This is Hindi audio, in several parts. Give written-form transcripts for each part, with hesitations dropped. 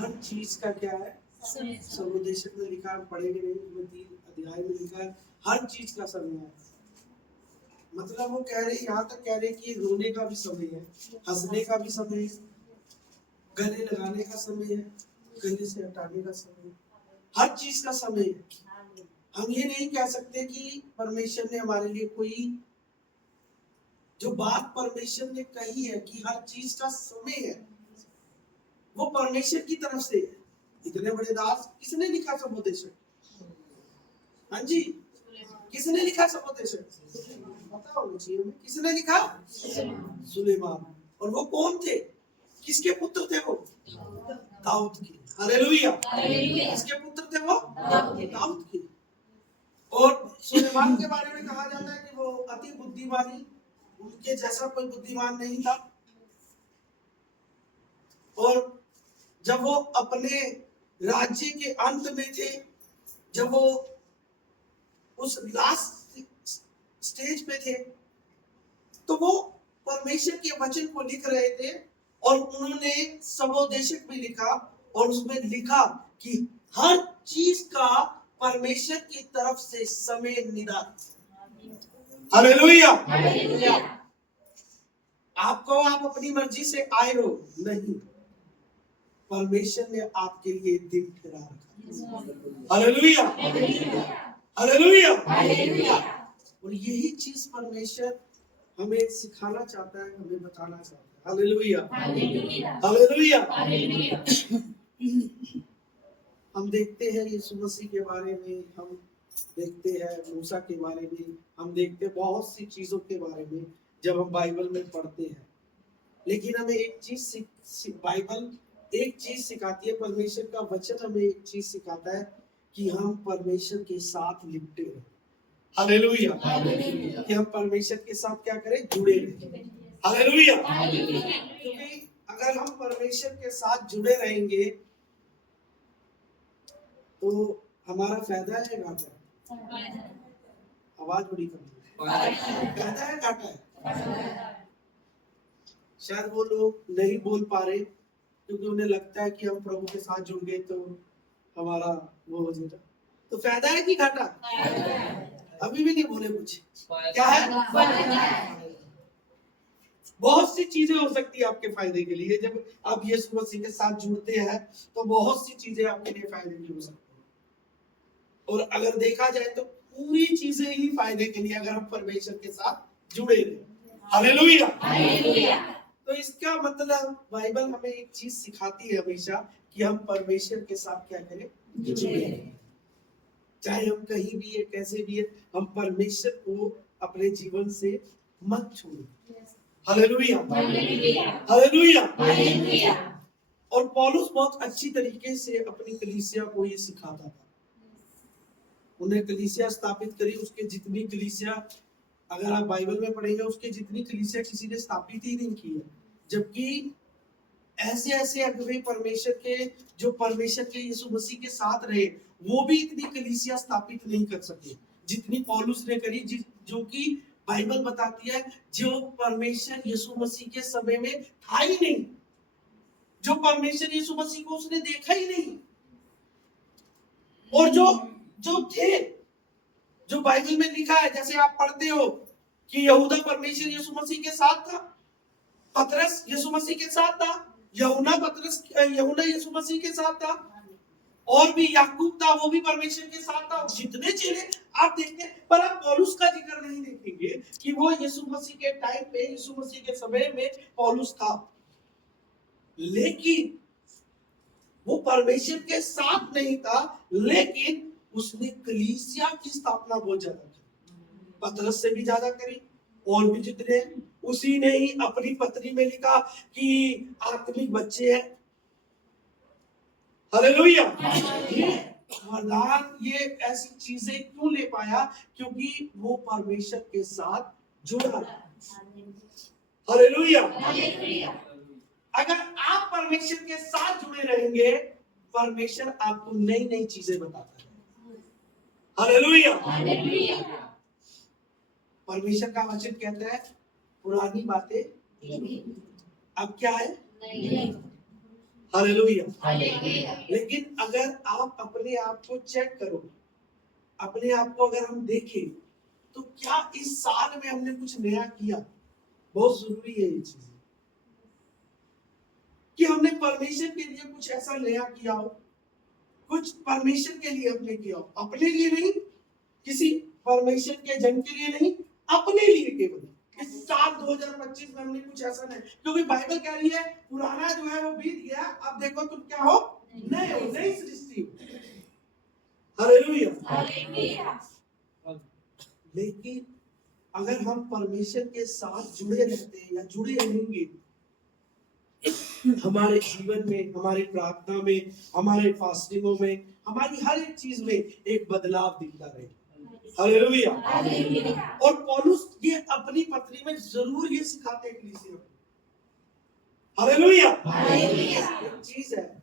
हर चीज का क्या है, समुपदेशक में लिखा है, पढ़ेंगे नहीं, इसमें 3 अध्याय में लिखा है हर चीज का समय है। मतलब वो कह रहे, यहाँ तक कह रहे कि रोने का भी समय है, हंसने का भी समय है, गले लगाने का समय है, गले से हटाने का समय है, हर चीज का समय है। हम ये नहीं कह सकते कि परमेश्वर ने हमारे लिए कोई, जो बात परमेश्वर ने कही है कि हर चीज का समय है, वो परमेश्वर की तरफ से है। इतने बड़े दास किसने लिखा समुपदेशक? हाँ जी, किसने लिखा समुपदेशक? पता होना चाहिए हमें, किसने लिखा? सुलेमान। और वो कौन थे? किसके पुत्र थे वो? दाऊद के। हालेलुया। किसके पुत्र थे वो? दाऊद के। और सुलेमान के बारे में कहा जाता है कि वो अति बुद्धिमानी, उनके जैसा कोई बुद्धिमान नहीं था। और जब वो अपने राज्य के अंत में थे, जब वो उस लास्ट स्टेज पे थे, तो वो परमेश्वर के वचन को लिख रहे थे और उन्होंने समुपदेशक भी लिखा और उसमें लिखा कि हर चीज का परमेश्वर की तरफ से समय निर्धारित। हालेलुया। आपको आप अपनी मर्जी से आए हो नहीं, परमेश्वर ने आपके लिए दिन ठहरा रखा। हालेलुया। हालेलुया। और यही चीज परमेश्वर हमें सिखाना चाहता है, हमें बताना चाहता है। हालेलुया। हालेलुया। हम देखते हैं यीशु मसीह के बारे में, हम देखते हैं मूसा के बारे में, हम देखते हैं बहुत सी चीजों के बारे में जब हम बाइबल में पढ़ते हैं। लेकिन हमें एक चीज बाइबल एक चीज सिखाती है, परमेश्वर का वचन हमें एक चीज सिखाता है कि हम परमेश्वर के साथ लिपटे रहें। हालेलुया। कि हम परमेश्वर के साथ क्या करें, जुड़े रहें। हालेलुया। क्योंकि अगर हम परमेश्वर के साथ जुड़े रहेंगे तो हमारा फायदा है घाटा है? आवाज बड़ी कम है। फायदा है घाटा है? शायद वो लोग नहीं बोल पा रहे क्योंकि उन्हें लगता है कि हम प्रभु के साथ जुड़ गए तो हमारा वो हो जाएगा। तो फायदा है कि घाटा? अभी भी नहीं बोले कुछ। क्या है? बहुत सी चीजें हो सकती है आपके फायदे के लिए। जब आप यीशु मसीह के साथ जुड़ते हैं तो बहुत सी चीजें आपके लिए फायदे की हो सकती है। और अगर देखा जाए तो पूरी चीजें ही फायदे के लिए, अगर हम परमेश्वर के साथ जुड़े रहे। हालेलुया। तो इसका मतलब बाइबल हमें एक चीज सिखाती है हमेशा कि हम परमेश्वर के साथ क्या करें, जुड़े। चाहे हम कहीं भी है, कैसे भी है, हम परमेश्वर को अपने जीवन से मत छोड़ें। हालेलुया। हालेलुया। और पौलुस बहुत अच्छी तरीके से अपनी कलीसिया को ये सिखाता था। उन्हें कलीसिया स्थापित करी, उसके जितनी कलीसिया अगर आप बाइबल में पढ़ेंगे, उसके जितनी कलीसिया किसी ने स्थापित ही नहीं की है। जबकि ऐसे ऐसे अगुवे परमेश्वर के, जो परमेश्वर के यीशु मसीह के साथ रहे, वो भी इतनी कलीसिया स्थापित नहीं कर सके जितनी पौलुस ने करी, जो कि बाइबल बताती है जो परमेश्वर यीशु मसीह के समय में था ही नहीं, जो परमेश्वर यीशु मसीह को उसने देखा ही नहीं। और जो थे, जो बाइबल में लिखा है, जैसे आप पढ़ते हो कि यहूदा परमेश्वर यीशु मसीह के साथ था, पतरस यीशु मसीह के साथ था, यहूदा यीशु मसीह के साथ था, और भी याकूब था, वो भी परमेश्वर के साथ था। जितने चेले आप देखते हैं, पर आप पौलुस का जिक्र नहीं देखेंगे कि वो यीशु मसीह के टाइम पे, यीशु मसीह के समय में पौलुस था। लेकिन वो परमेश्वर के साथ नहीं था, लेकिन उसने कलीसिया की स्थापना बहुत ज्यादा की, पतरस से भी ज्यादा करी। और भी जितने, उसी ने ही अपनी पत्री में लिखा कि आत्मिक बच्चे हैं। हालेलुया। वरदान, ये ऐसी चीजें क्यों ले पाया? क्योंकि वो परमेश्वर के साथ जुड़ा। हालेलुया। अगर आप परमेश्वर के साथ जुड़े रहेंगे, परमेश्वर आपको नई नई चीजें बताता है। हालेलुया। परमेश्वर का वचन कहता है पुरानी बातें अब क्या है, हालेलुया। लेकिन अगर आप अपने आप को चेक करो, अपने आप को अगर हम देखें, तो क्या इस साल में हमने कुछ नया किया? बहुत जरूरी है ये चीज कि हमने परमेश्वर के लिए कुछ ऐसा नया किया हो, कुछ परमेश्वर के लिए हमने किया हो, अपने लिए नहीं, किसी परमेश्वर के जन के लिए नहीं, अपने लिए केवल। इस साल 2025 में हमने कुछ ऐसा नहीं, क्योंकि बाइबल कह रही है पुराना जो है वो बीत गया, अब देखो तुम क्या हो, नए हो, नई सृष्टि हो। हालेलुया। लेकिन अगर हम परमेश्वर के साथ जुड़े रहते हैं या जुड़े रहेंगे, हमारे जीवन में, हमारी प्रार्थना में, हमारे फास्टिंगों में, हमारी हर एक चीज में एक बदलाव दिखता रहेगा। हालेलुया। और पौलुस ये अपनी पत्री में जरूर ये सिखाते हैं कलीसिया को। हालेलुया। एक चीज है,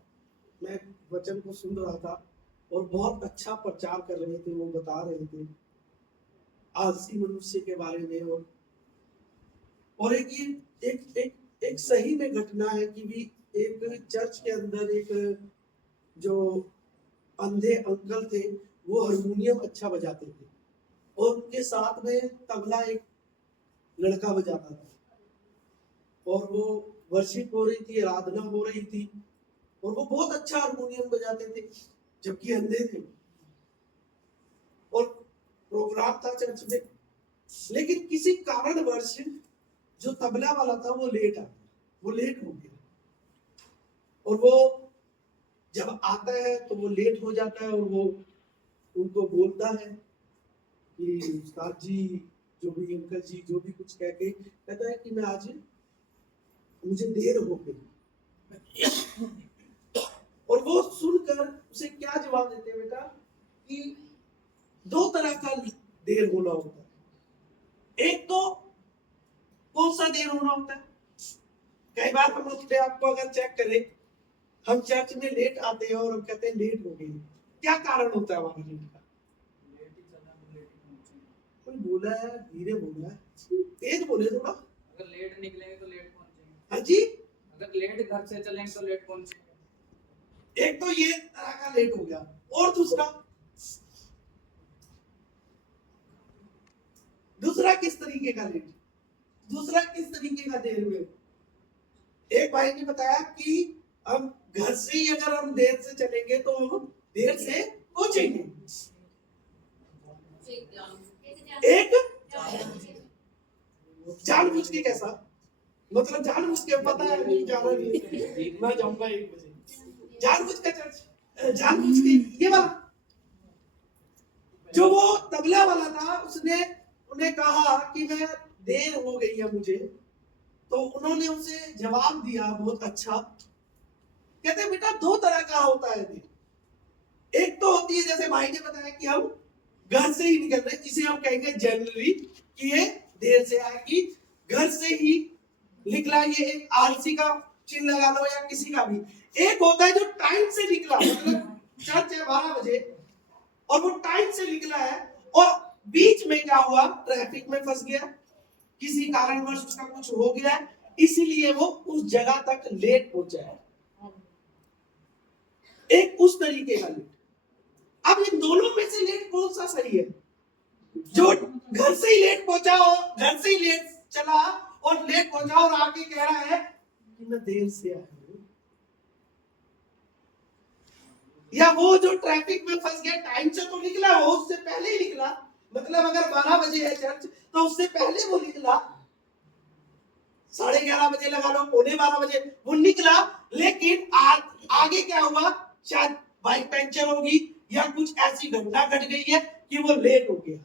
मैं वचन को सुन रहा था और बहुत अच्छा प्रचार कर रहे थे, वो बता रहे थे आलसी मनुष्य के बारे में, और एक सही में घटना है कि भी एक चर्च के अंदर एक जो अंधे अंकल थे, वो हारमोनियम अच्छा बजाते थे और उनके साथ में तबला एक लड़का बजाता था, और वो वर्शिप हो रही थी, आराधना हो रही थी, और वो बहुत अच्छा हारमोनियम बजाते थे जबकि अंधे थे, और प्रोग्राम था चर्च में। लेकिन किसी कारणवश जो तबला वाला था वो लेट हो गया, और वो जब आता है तो वो लेट हो जाता है, और वो उनको बोलता है कि उस्ताद जी, जो भी अंकल जी, जो भी कुछ कह के कहता है कि मैं आज मुझे देर हो गई। और वो सुनकर उसे क्या जवाब देते हैं बेटा, कि दो तरह का देर होना होता है। एक तो कौन सा देर होना होता है, कई बार हम अपने आप को अगर चेक करें, हम चर्च में लेट आते हैं और हम कहते हैं लेट हो गई, क्या कारण होता है हमारे लेट का? कोई बोला है, धीरे बोला है, तेज बोले थोड़ा। अगर लेट निकलेंगे तो लेट पहुंचेंगे। हाँ जी, अगर लेट घर से चलेंगे तो लेट पहुंचेंगे। एक तो ये तरह का लेट हो गया, और दूसरा किस तरीके का लेट, दूसरा किस तरीके का देर हुए? एक भाई ने बताया कि हम घर से ही अगर हम देर से चलेंगे तो हम देर से पहुंचेंगे। एक जानबूझ के, कैसा मतलब जानबूझ के, पता है नहीं जाना नहीं, मैं जाऊंगा 1 बजे, जानबूझ के चर्च, जानबूझ के। ये वाला जो वो तबला वाला था, उसने उन्हें कहा कि मैं देर हो गई है मुझे, तो उन्होंने उसे जवाब दिया बहुत अच्छा, कहते बेटा दो तरह का होता है देर। एक तो होती है जैसे भाई ने बताया कि हम घर से ही निकल रहे, इसे हम कहेंगे जनरली कि ये देर से आया, कि घर से ही निकला, ये एक आलसी का चिन्ह लगा लो या किसी का भी। एक होता है जो टाइम से निकला, मतलब चर्च है 12 बजे और वो टाइम से निकला है, और बीच में क्या हुआ, ट्रैफिक में फंस गया, किसी कारणवश उसका कुछ हो गया, इसीलिए वो उस जगह तक लेट पहुंचा है। एक उस तरीके का लेट। अब इन दोनों में से लेट कौन सा सही है? जो घर से ही लेट पहुंचा हो, घर से ही लेट चला और लेट पहुंचा और आके कह रहा है कि मैं देर से आया हूं, या वो जो ट्रैफिक में फंस गया, टाइम से तो निकला, वो उससे पहले ही निकला, मतलब अगर 12 बजे है चर्च तो उससे पहले वो निकला, 11:30 बजे लगा लो, 11:15 बजे वो निकला, लेकिन आगे क्या हुआ, शायद बाइक पंचर होगी या कुछ ऐसी घटना घट गई है कि वो लेट हो गया।